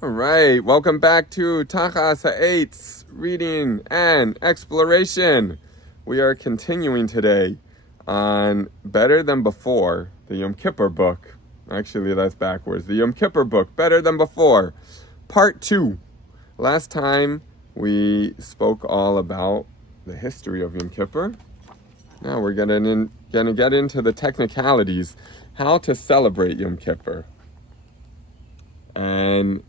All right, welcome back to Tachas Ha'etz, reading and exploration. We are continuing today on Better Than Before, the Yom Kippur book. Actually, that's backwards. The Yom Kippur book, Better Than Before, Part 2. Last time, we spoke all about the history of Yom Kippur. Now we're going to get into the technicalities, how to celebrate Yom Kippur. And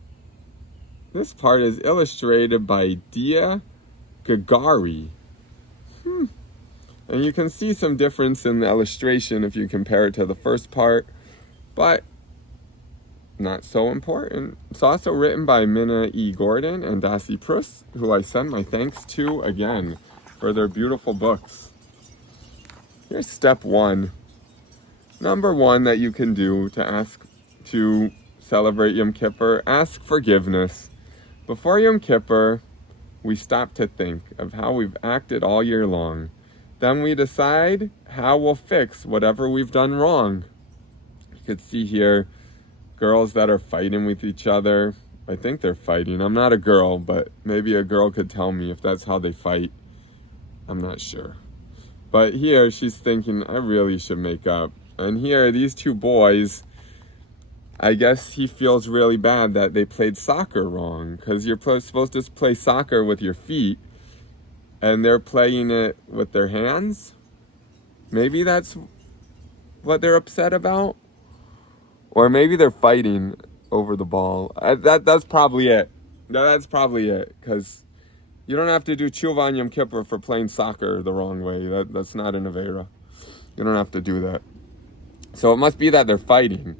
this part is illustrated by Dia Gagari. And you can see some difference in the illustration if you compare it to the first part, but not so important. It's also written by Minna E. Gordon and Dasi Prus, who I send my thanks to again for their beautiful books. Here's step 1. Number 1 that you can do to celebrate Yom Kippur, ask forgiveness. Before Yom Kippur, we stop to think of how we've acted all year long. Then we decide how we'll fix whatever we've done wrong. You could see here girls that are fighting with each other. I think they're fighting. I'm not a girl, but maybe a girl could tell me if that's how they fight. I'm not sure. But here she's thinking, I really should make up. And here, these two boys, I guess he feels really bad that they played soccer wrong, because you're supposed to play soccer with your feet, and they're playing it with their hands. Maybe that's what they're upset about, or maybe they're fighting over the ball. That's probably it. That's probably it, because you don't have to do tshuva on Yom Kippur for playing soccer the wrong way. That's not an avera. You don't have to do that. So it must be that they're fighting.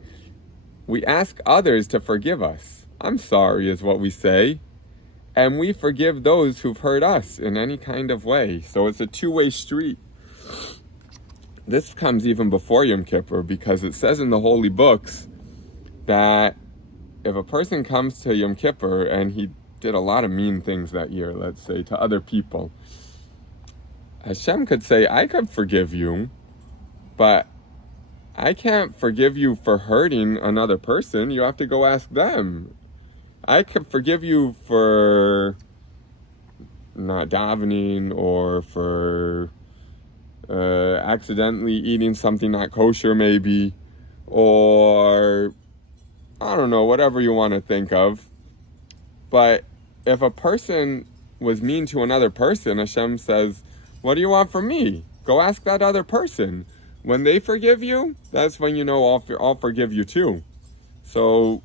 We ask others to forgive us. I'm sorry is what we say. And we forgive those who've hurt us in any kind of way. So it's a two-way street. This comes even before Yom Kippur, because it says in the holy books that if a person comes to Yom Kippur and he did a lot of mean things that year, let's say, to other people, Hashem could say, I could forgive you, but I can't forgive you for hurting another person. You have to go ask them. I can forgive you for not davening or for accidentally eating something not kosher maybe, or I don't know, whatever you want to think of. But if a person was mean to another person, Hashem says, what do you want from me? Go ask that other person. When they forgive you, that's when you know I'll forgive you too. So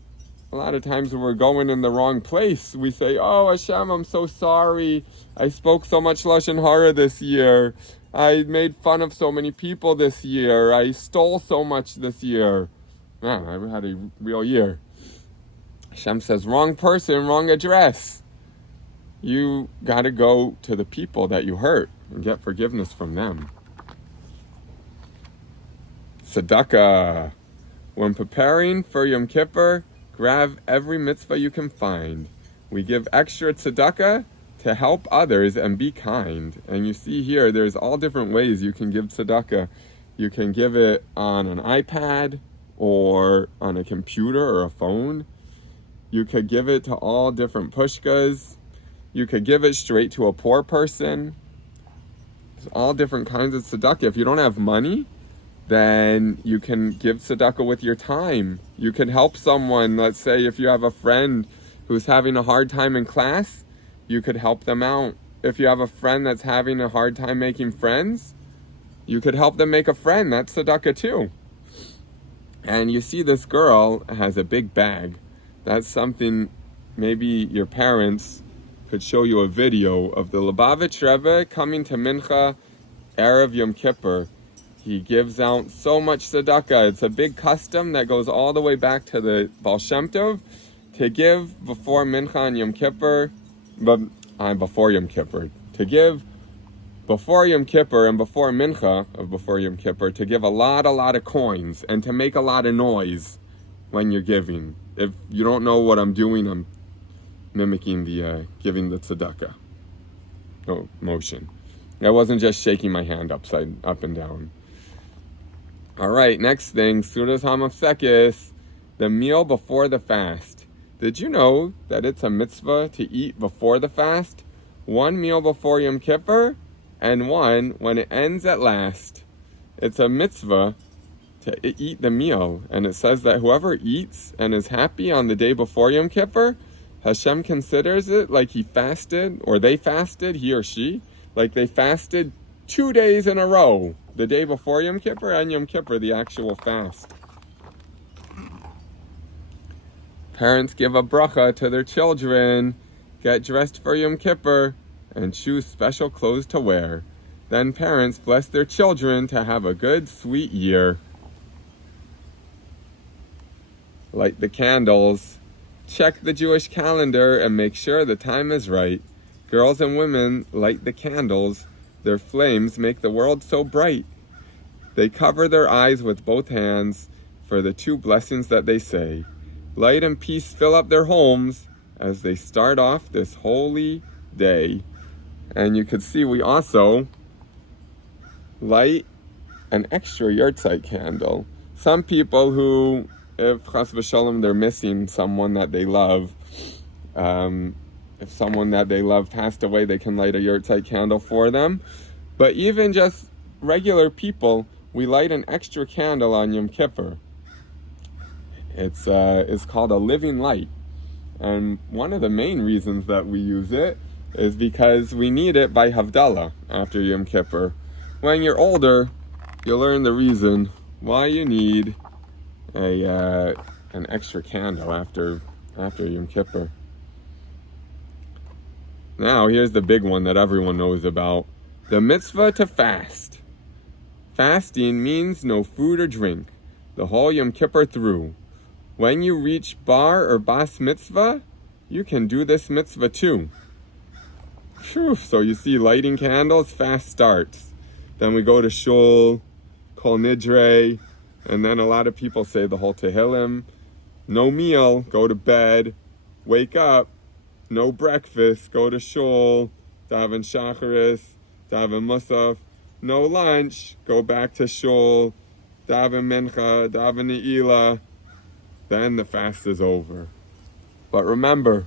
a lot of times when we're going in the wrong place, we say, oh Hashem, I'm so sorry. I spoke so much Lashon Hara this year. I made fun of so many people this year. I stole so much this year. Man, I had a real year. Hashem says, wrong person, wrong address. You got to go to the people that you hurt and get forgiveness from them. Tzedakah. When preparing for Yom Kippur, grab every mitzvah you can find. We give extra tzedakah to help others and be kind. And you see here, there's all different ways you can give tzedakah. You can give it on an iPad or on a computer or a phone. You could give it to all different pushkas. You could give it straight to a poor person. There's all different kinds of tzedakah. If you don't have money, then you can give tzedakah with your time. You can help someone. Let's say if you have a friend who's having a hard time in class, you could help them out. If you have a friend that's having a hard time making friends, you could help them make a friend. That's tzedakah too. And you see this girl has a big bag. That's something maybe your parents could show you a video of the Lubavitch Rebbe coming to Mincha Erev Yom Kippur. He gives out so much tzedakah. It's a big custom that goes all the way back to the Baal Shem Tov to give before Mincha and Yom Kippur, before Yom Kippur. To give before Yom Kippur and before Mincha of before Yom Kippur, to give a lot of coins and to make a lot of noise when you're giving. If you don't know what I'm doing, I'm mimicking the giving the tzedakah motion. I wasn't just shaking my hand up and down. All right, next thing, Sudas Hamafsekis, the meal before the fast. Did you know that it's a mitzvah to eat before the fast? One meal before Yom Kippur, and one when it ends at last. It's a mitzvah to eat the meal. And it says that whoever eats and is happy on the day before Yom Kippur, Hashem considers it like he fasted, or they fasted, he or she, like they fasted 2 days in a row. The day before Yom Kippur and Yom Kippur, the actual fast. Parents give a bracha to their children, get dressed for Yom Kippur, and choose special clothes to wear. Then parents bless their children to have a good, sweet year. Light the candles. Check the Jewish calendar and make sure the time is right. Girls and women light the candles. Their flames make the world so bright. They cover their eyes with both hands for the 2 blessings that they say. Light and peace fill up their homes as they start off this holy day. And you could see we also light an extra yahrzeit candle. Some people who, if chas v'shalom they're missing someone that they love, if someone that they love passed away, they can light a yahrzeit candle for them. But even just regular people, we light an extra candle on Yom Kippur. It's called a living light. And one of the main reasons that we use it is because we need it by Havdalah after Yom Kippur. When you're older, you'll learn the reason why you need an extra candle after Yom Kippur. Now, here's the big one that everyone knows about. The mitzvah to fast. Fasting means no food or drink the whole Yom Kippur through. When you reach bar or bas mitzvah, you can do this mitzvah too. Phew, so you see, lighting candles, fast starts. Then we go to shul, kol nidre, and then a lot of people say the whole Tehillim. No meal, go to bed. Wake up, no breakfast, go to shul, daven shacharis, daven musaf. No lunch, go back to shul, daven mincha, daven ne'ilah. Then the fast is over. But remember,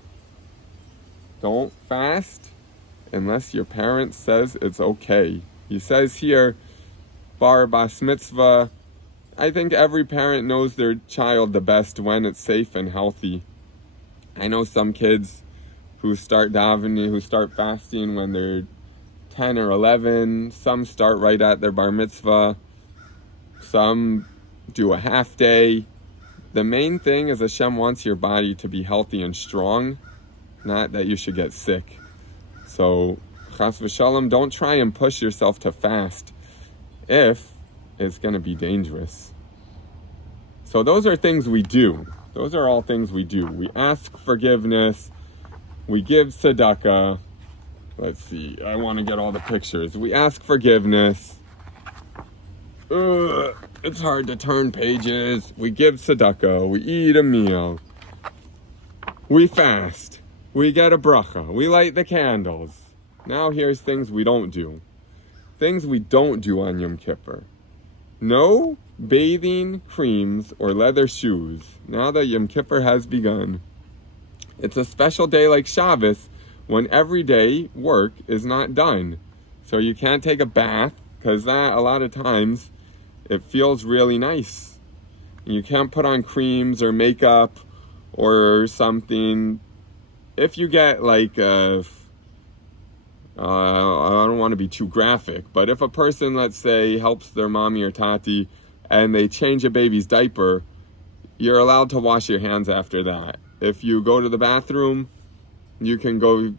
don't fast unless your parent says it's okay. He says here, bar bas mitzvah. I think every parent knows their child the best when it's safe and healthy. I know some kids who start davening, who start fasting when they're 10 or 11. Some start right at their bar mitzvah. Some do a half day. The main thing is Hashem wants your body to be healthy and strong, not that you should get sick. So, chas v'shalom, don't try and push yourself to fast if it's going to be dangerous. So those are things we do. Those are all things we do. We ask forgiveness. We give tzedakah. Let's see. I want to get all the pictures. We ask forgiveness. It's hard to turn pages. We give tzedakah. We eat a meal. We fast. We get a bracha. We light the candles. Now here's things we don't do. Things we don't do on Yom Kippur. No bathing creams or leather shoes. Now that Yom Kippur has begun. It's a special day like Shabbos when everyday work is not done. So you can't take a bath because that a lot of times it feels really nice. And you can't put on creams or makeup or something. If you get like I don't want to be too graphic, but if a person, let's say, helps their mommy or tati and they change a baby's diaper, you're allowed to wash your hands after that. If you go to the bathroom, you can go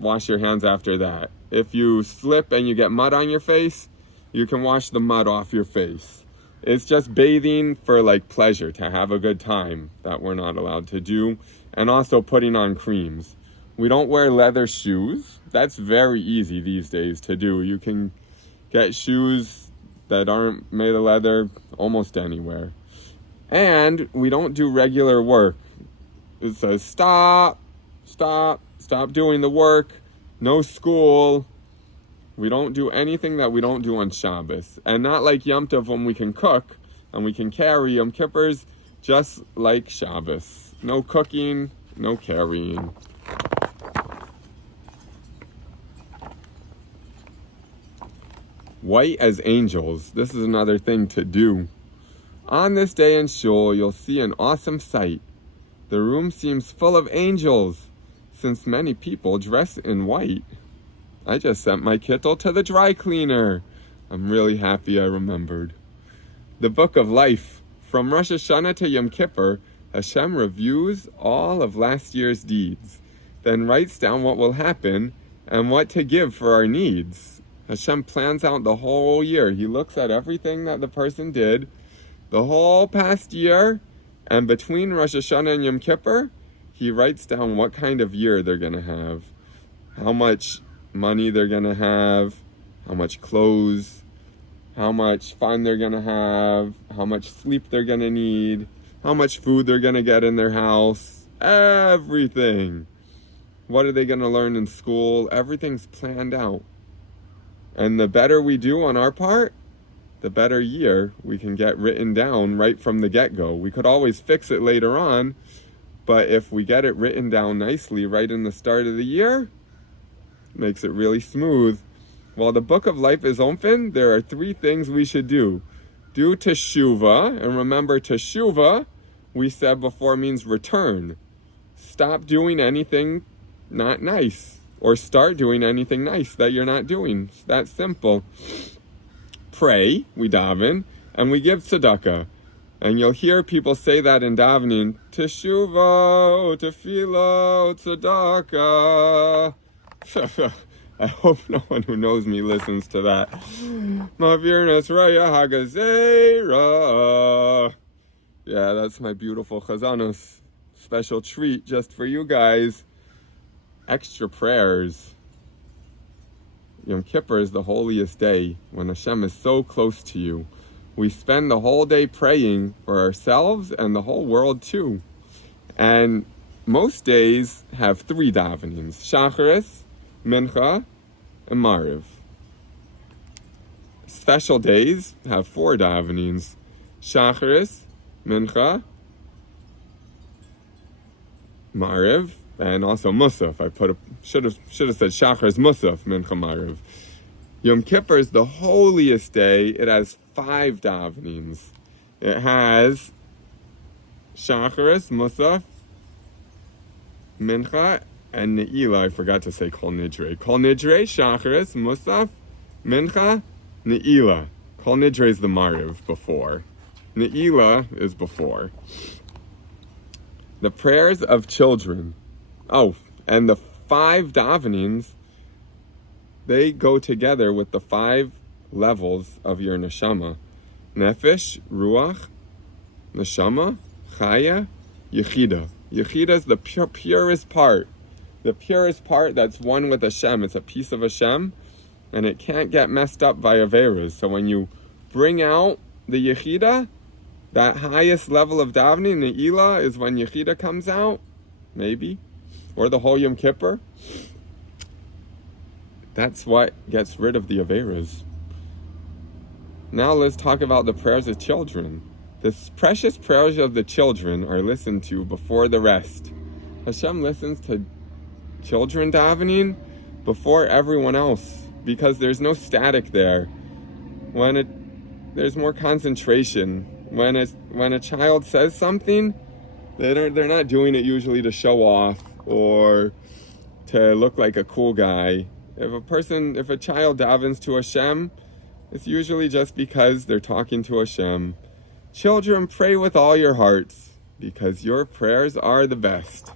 wash your hands after that. If you slip and you get mud on your face, you can wash the mud off your face. It's just bathing for like pleasure, to have a good time, that we're not allowed to do. And also putting on creams. We don't wear leather shoes. That's very easy these days to do. You can get shoes that aren't made of leather almost anywhere. And we don't do regular work. It says stop doing the work, no school. We don't do anything that we don't do on Shabbos. And not like Yom Tov when we can cook and we can carry. Yom Kippur's just like Shabbos. No cooking, no carrying. White as angels. This is another thing to do. On this day in Shul, you'll see an awesome sight. The room seems full of angels, since many people dress in white. I just sent my kittel to the dry cleaner. I'm really happy I remembered. The Book of Life. From Rosh Hashanah to Yom Kippur, Hashem reviews all of last year's deeds, then writes down what will happen and what to give for our needs. Hashem plans out the whole year. He looks at everything that the person did the whole past year, and between Rosh Hashanah and Yom Kippur, he writes down what kind of year they're going to have, how much money they're going to have, how much clothes, how much fun they're going to have, how much sleep they're going to need, how much food they're going to get in their house, everything. What are they going to learn in school? Everything's planned out. And the better we do on our part, the better year we can get written down right from the get-go. We could always fix it later on, but if we get it written down nicely right in the start of the year, it makes it really smooth. While the Book of Life is open, there are 3 things we should do. Do teshuvah, and remember teshuvah, we said before, means return. Stop doing anything not nice, or start doing anything nice that you're not doing. It's that simple. Pray, we daven, and we give tzedakah. And you'll hear people say that in davening, teshuvah, tefillah, tzedakah. I hope no one who knows me listens to that. Ma'avir Nasraya Hagazera. Yeah, that's my beautiful chazanos. Special treat just for you guys. Extra prayers. Yom Kippur is the holiest day when Hashem is so close to you. We spend the whole day praying for ourselves and the whole world too. And most days have 3 davenings: Shacharis, Mincha, and Mariv. Special days have 4 davenings: Shacharis, Mincha, Mariv, and also Musaf. I should have said Shacharis, Musaf, Mincha, Mariv. Yom Kippur is the holiest day. It has 5 davenings. It has Shacharis, Musaf, Mincha, and Ne'ilah. I forgot to say Kol Nidre. Kol Nidre, Shacharis, Musaf, Mincha, Ne'ilah. Kol Nidre is the Mariv before. Ne'ilah is before. The prayers of children. Oh, and the 5 davenings, they go together with the 5 levels of your neshama. Nefesh, Ruach, Neshama, Chaya, Yechida. Yechida is the purest part. The purest part that's one with Hashem. It's a piece of Hashem, and it can't get messed up by Averas. So when you bring out the Yechida, that highest level of davening, the Ne'ilah, is when Yechida comes out, maybe, or the whole Yom Kippur. That's what gets rid of the Averas. Now let's talk about the prayers of children. The precious prayers of the children are listened to before the rest. Hashem listens to children davening before everyone else, because there's no static there. There's more concentration. When a child says something, they're not doing it usually to show off or to look like a cool guy. If a child davens to Hashem, it's usually just because they're talking to Hashem. Children, pray with all your hearts, because your prayers are the best.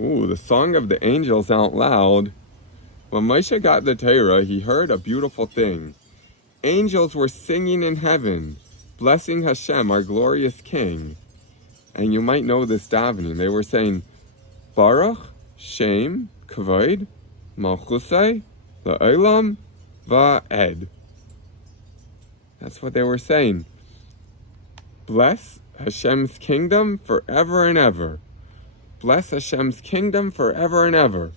Ooh, the song of the angels out loud. When Moshe got the Torah, he heard a beautiful thing. Angels were singing in heaven, blessing Hashem, our glorious King. And you might know this davening. They were saying, Baruch, Shem, Kavod, Malchusai, La'olam, Va'ed. That's what they were saying. Bless Hashem's kingdom forever and ever. Bless Hashem's kingdom forever and ever.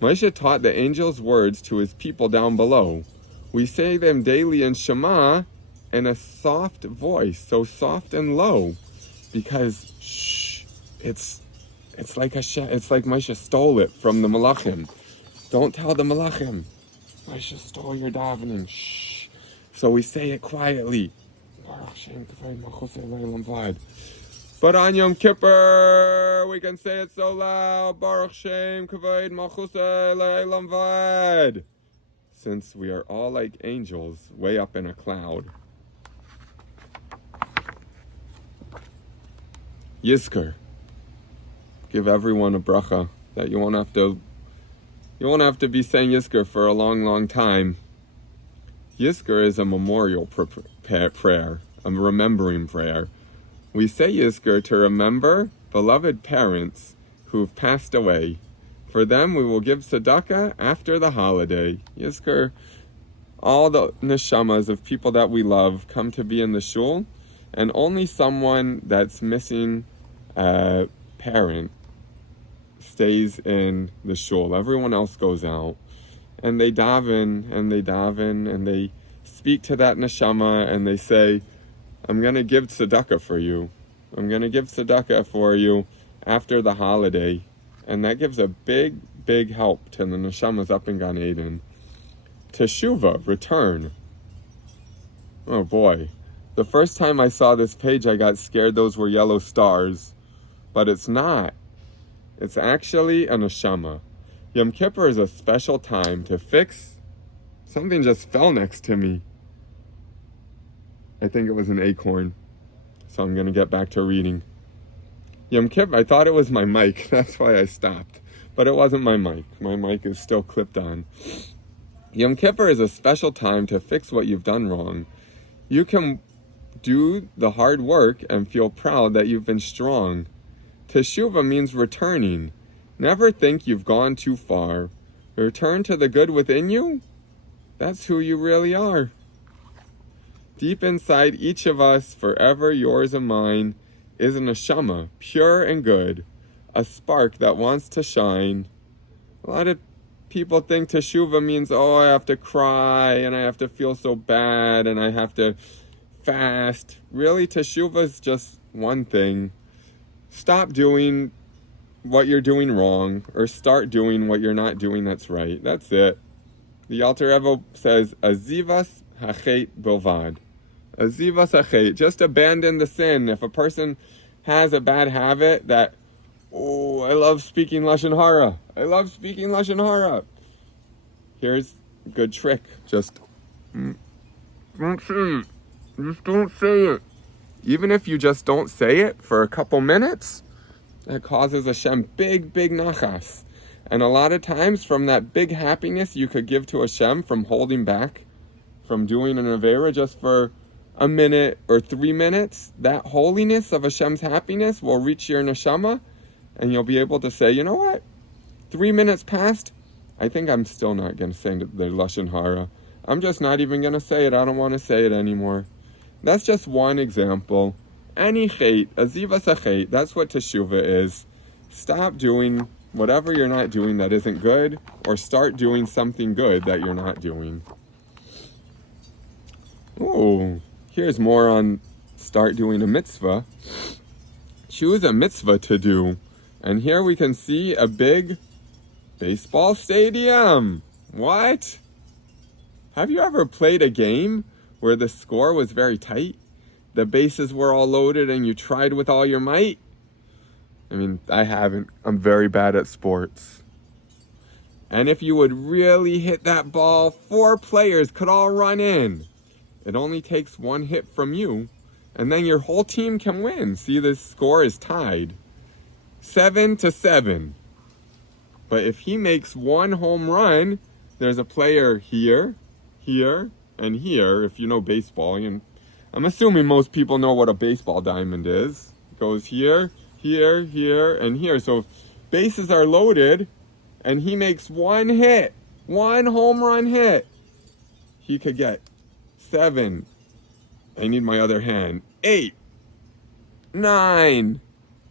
Moshe taught the angels' words to his people down below. We say them daily in Shema, in a soft voice, so soft and low, because shh, it's like it's like Moshe stole it from the Malachim. Don't tell the Malachim. Moshe stole your davening. Shh. So we say it quietly. But on Yom Kippur, we can say it so loud. Baruch Shem Kavod Malchusay Le'olam Vad. Since we are all like angels way up in a cloud. Yizkor. Give everyone a bracha that you won't have to be saying Yizkor for a long, long time. Yizkor is a memorial prayer, a remembering prayer. We say Yizkor to remember beloved parents who've passed away. For them, we will give tzedakah after the holiday. Yizkor, all the neshamas of people that we love come to be in the shul, and only someone that's missing a parent stays in the shul. Everyone else goes out, and they daven, and they speak to that neshama, and they say, I'm going to give tzedakah for you. I'm going to give tzedakah for you after the holiday. And that gives a big, big help to the neshamas up in Gan Eden. Teshuvah, return. Oh boy. The first time I saw this page, I got scared those were yellow stars. But it's not. It's actually a neshama. Yom Kippur is a special time to fix... Something just fell next to me. I think it was an acorn. So I'm going to get back to reading. Yom Kippur, I thought it was my mic. That's why I stopped. But it wasn't my mic. My mic is still clipped on. Yom Kippur is a special time to fix what you've done wrong. You can do the hard work and feel proud that you've been strong. Teshuvah means returning. Never think you've gone too far. Return to the good within you. That's who you really are. Deep inside each of us, forever yours and mine, is a neshama, pure and good, a spark that wants to shine. A lot of people think teshuvah means, oh, I have to cry, and I have to feel so bad, and I have to fast. Really, teshuvah is just one thing. Stop doing what you're doing wrong, or start doing what you're not doing that's right. That's it. The Alter Rebbe says, azivas hachet bilvad. Azivas hachet, just abandon the sin. If a person has a bad habit that, oh, I love speaking Lashon Hara. I love speaking Lashon Hara. Here's a good trick. Just don't say it. Just don't say it. Even if you just don't say it for a couple minutes, that causes Hashem big, big nachas. And a lot of times from that big happiness you could give to Hashem from holding back, from doing an Avera just for a minute or 3 minutes, that holiness of Hashem's happiness will reach your neshama, and you'll be able to say, you know what? 3 minutes passed, I think I'm still not going to say the Lashon Hara. I'm just not even going to say it. I don't want to say it anymore. That's just one example. Any chait, azivas hachet, that's what teshuvah is. Stop doing whatever you're not doing that isn't good, or start doing something good that you're not doing. Oh, here's more on start doing a mitzvah. Choose a mitzvah to do. And here we can see a big baseball stadium. What? Have you ever played a game where the score was very tight? The bases were all loaded and you tried with all your might? I mean, I haven't. I'm very bad at sports. And if you would really hit that ball, 4 players could all run in. It only takes 1 hit from you, and then your whole team can win. See, the score is tied. 7-7. But if he makes 1 home run, there's a player here, here, and here. If you know baseball, I'm assuming most people know what a baseball diamond is. It goes here, here, here, and here. So if bases are loaded and he makes 1 hit, 1 home run hit, he could get 7. I need my other hand. 8, 9,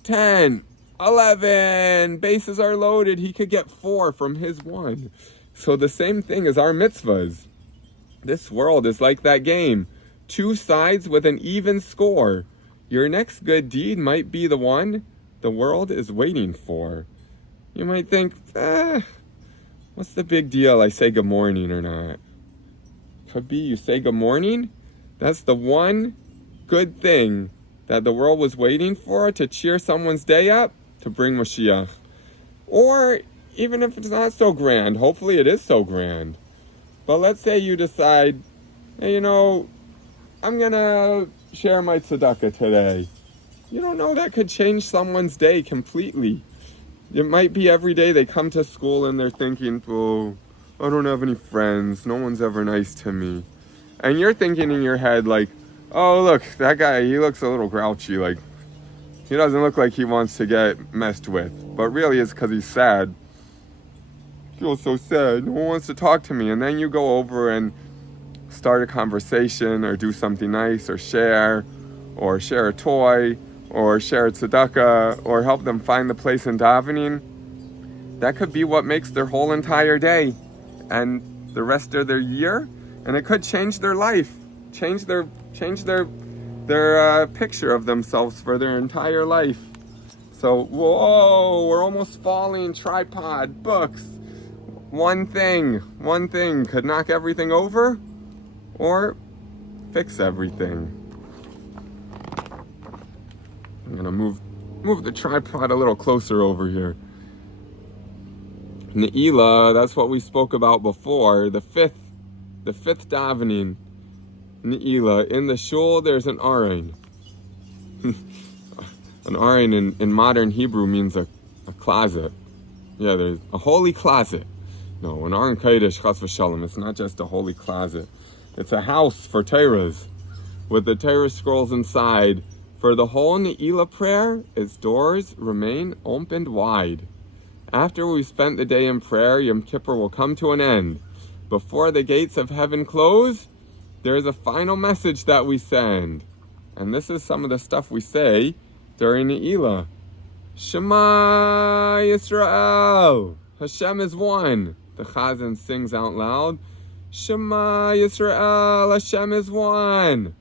10, 11. Bases are loaded. He could get 4 from his 1. So the same thing as our mitzvahs. This world is like that game. Two sides with an even score. Your next good deed might be the one the world is waiting for. You might think, what's the big deal? I say good morning or not. Could be you say good morning. That's the one good thing that the world was waiting for, to cheer someone's day up, to bring Mashiach. Or even if it's not so grand, hopefully it is so grand. But let's say you decide, hey, I'm going to share my tzedakah today. You don't know, that could change someone's day completely. It might be every day they come to school and they're thinking, oh, I don't have any friends. No one's ever nice to me. And you're thinking in your head like, oh, look, that guy, he looks a little grouchy. Like, he doesn't look like he wants to get messed with. But really it's because he's sad. I feel so sad. No one wants to talk to me. And then you go over and start a conversation or do something nice or share a toy or share a tzedakah or help them find the place in davening. That could be what makes their whole entire day and the rest of their year. And it could change their life, change their picture of themselves for their entire life. So, whoa, we're almost falling. Tripod, books. One thing could knock everything over or fix everything. I'm gonna move the tripod a little closer over here. Ne'ilah, that's what we spoke about before. The fifth davening. Ne'ilah. In the shul, there's an aron. An aron in modern Hebrew means a closet. Yeah, there's a holy closet. No, an aron kodesh, chas v'shalom. It's not just a holy closet. It's a house for Torahs, with the Torah scrolls inside. For the whole Ne'ilah prayer, its doors remain opened wide. After we've spent the day in prayer, Yom Kippur will come to an end. Before the gates of heaven close, there is a final message that we send. And this is some of the stuff we say during Ne'ilah. Shema Yisrael, Hashem is one. The Chazan sings out loud. Shema Yisrael, Hashem is one.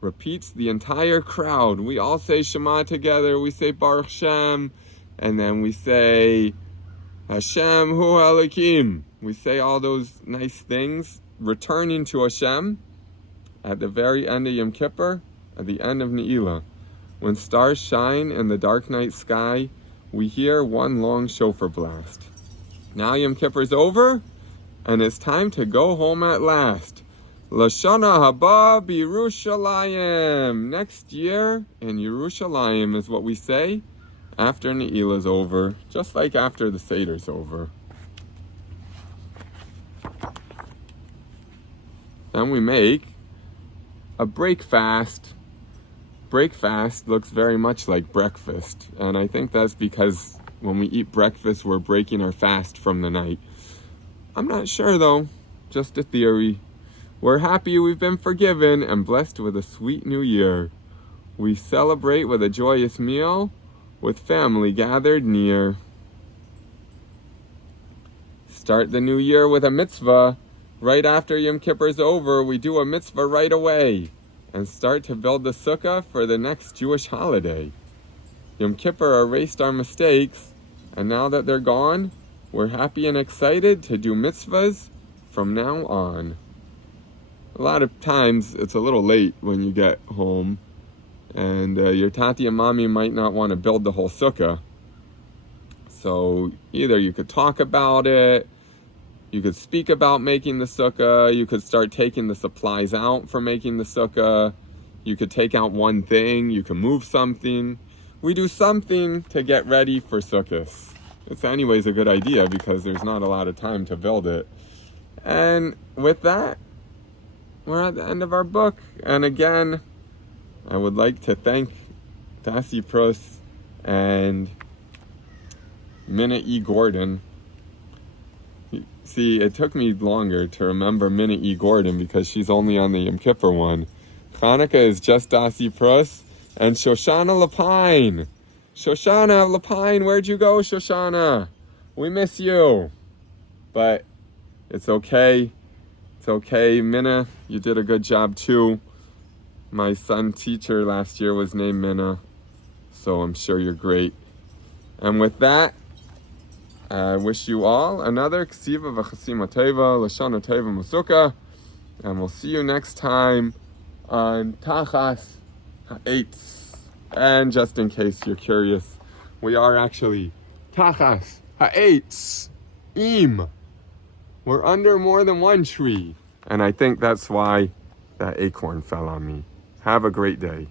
Repeats the entire crowd. We all say Shema together. We say Baruch Shem. And then we say Hashem Hu Elokim. We say all those nice things, returning to Hashem at the very end of Yom Kippur, at the end of Ne'ilah. When stars shine in the dark night sky, we hear one long shofar blast. Now Yom Kippur's over, and it's time to go home at last. Lashana haba b'Yerushalayim. Next year in Yerushalayim is what we say after Ne'ilah's over, just like after the Seder's over. Then we make a break fast. Break fast looks very much like breakfast, and I think that's because when we eat breakfast, we're breaking our fast from the night. I'm not sure though, just a theory. We're happy we've been forgiven and blessed with a sweet new year. We celebrate with a joyous meal, with family gathered near. Start the new year with a mitzvah. Right after Yom Kippur's over, we do a mitzvah right away and start to build the sukkah for the next Jewish holiday. Yom Kippur erased our mistakes, and now that they're gone, we're happy and excited to do mitzvahs from now on. A lot of times it's a little late when you get home, and your tati and mommy might not want to build the whole sukkah. So either you could talk about it, you could speak about making the sukkah, you could start taking the supplies out for making the sukkah, you could take out one thing, you can move something. We do something to get ready for sukkahs. It's anyways a good idea because there's not a lot of time to build it. And with that, we're at the end of our book. And again, I would like to thank Dasi Prus and Minna E. Gordon. See, it took me longer to remember Minna E. Gordon because she's only on the Yom Kippur one. Hanukkah is just Dasi Prus and Shoshana Lapine. Shoshana Lapine, where'd you go, Shoshana? We miss you. But it's okay. It's okay. Minna, you did a good job too. My son teacher last year was named Minna, so I'm sure you're great. And with that, I wish you all another Ksiva v'Chasima Teva, Lashana Teva Musuka, and we'll see you next time on Tachas Ha'etz. And just in case you're curious, we are actually Tachas Ha'etz Im. We're under more than one tree. And I think that's why that acorn fell on me. Have a great day.